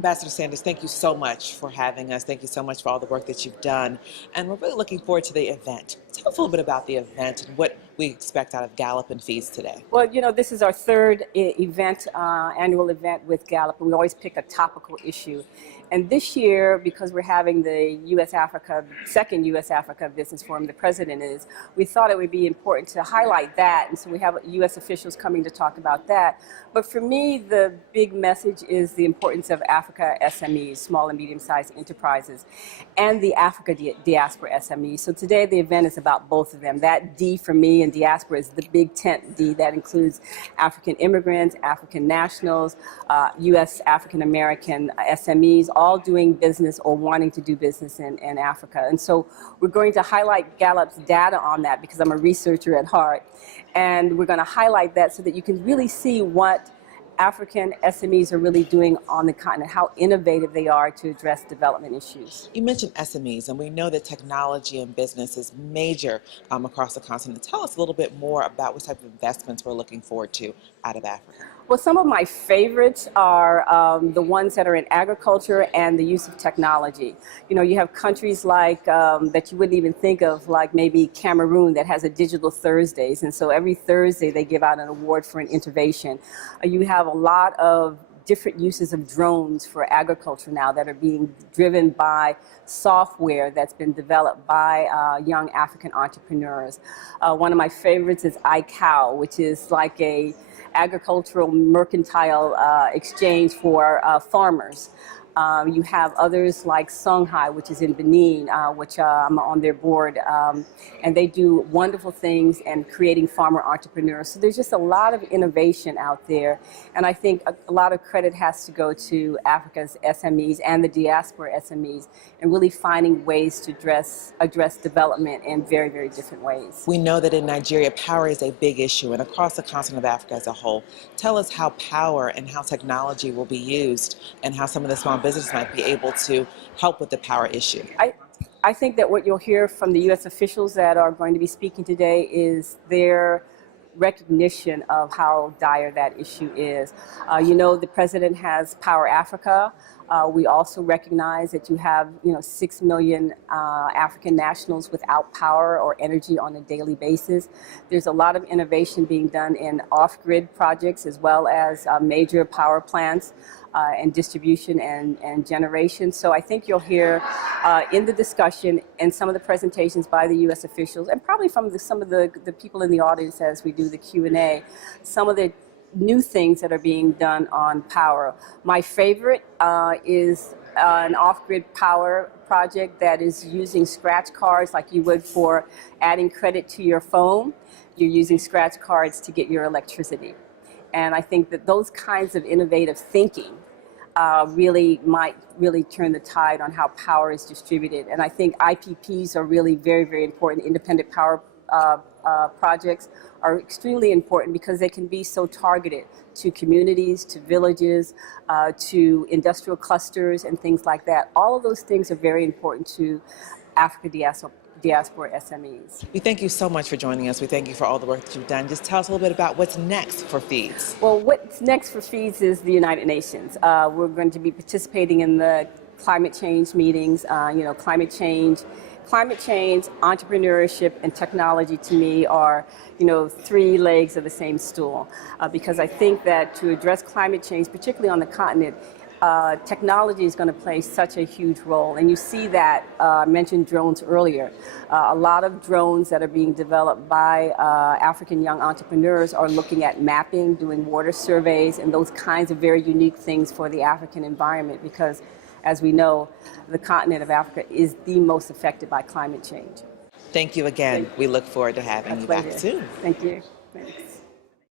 Ambassador Sanders, thank you so much for having us. Thank you so much for all the work that you've done. And we're really looking forward to the event. Tell us a little bit about the event and what we expect out of Gallup and Feeds today. Well, this is our third event, annual event with Gallup, and we always pick a topical issue. And this year, because we're having the U.S.-Africa, second U.S.-Africa Business Forum, the president is, we thought it would be important to highlight that. And so we have U.S. officials coming to talk about that. But for me, the big message is the importance of Africa SMEs, small and medium-sized enterprises, and the Africa diaspora SMEs. So today the event is about both of them. That D for me and diaspora is the big tent D. That includes African immigrants, African nationals, U.S. African American SMEs, all doing business or wanting to do business in Africa. And so we're going to highlight Gallup's data on that because I'm a researcher at heart. And we're going to highlight that so that you can really see what African SMEs are really doing on the continent, how innovative they are to address development issues. You mentioned SMEs, and we know that technology and business is major across the continent. Tell us a little bit more about what type of investments we're looking forward to out of Africa. Well, some of my favorites are the ones that are in agriculture and the use of technology. You have countries like that you wouldn't even think of, like maybe Cameroon, that has a Digital Thursdays, and so every Thursday they give out an award for an innovation. You have a lot of different uses of drones for agriculture now that are being driven by software that's been developed by young African entrepreneurs. One of my favorites is iCow, which is like a agricultural mercantile exchange for farmers. You have others like Songhai, which is in Benin, which I'm on their board, and they do wonderful things and creating farmer entrepreneurs. So there's just a lot of innovation out there, and I think a lot of credit has to go to Africa's SMEs and the diaspora SMEs, and really finding ways to address development in very, very different ways. We know that in Nigeria, power is a big issue, and across the continent of Africa as a whole. Tell us how power and how technology will be used, and how some of the small business might be able to help with the power issue. I think that what you'll hear from the U.S. officials that are going to be speaking today is their recognition of how dire that issue is. The president has Power Africa. We also recognize that you have 6 million African nationals without power or energy on a daily basis. There's a lot of innovation being done in off-grid projects as well as major power plants and distribution and generation. So I think you'll hear in the discussion and some of the presentations by the U.S. officials, and probably from some of the people in the audience as we do the Q&A, some of the new things that are being done on power. My favorite is an off-grid power project that is using scratch cards like you would for adding credit to your phone. You're using scratch cards to get your electricity. And I think that those kinds of innovative thinking might really turn the tide on how power is distributed. And I think IPPs are really very, very important. Independent power projects are extremely important because they can be so targeted to communities, to villages, to industrial clusters and things like that. All of those things are very important to Africa diaspora SMEs. We thank you so much for joining us. We thank you for all the work that you've done. Just tell us a little bit about what's next for Feeds. Well, what's next for Feeds is the United Nations. We're going to be participating in the climate change meetings. Climate change, entrepreneurship, and technology to me are, three legs of the same stool. Because I think that to address climate change, particularly on the continent, technology is going to play such a huge role. And you see that, I mentioned drones earlier. A lot of drones that are being developed by African young entrepreneurs are looking at mapping, doing water surveys, and those kinds of very unique things for the African environment because, as we know, the continent of Africa is the most affected by climate change. Thank you again. We look forward to having you back soon. Thank you. Thanks.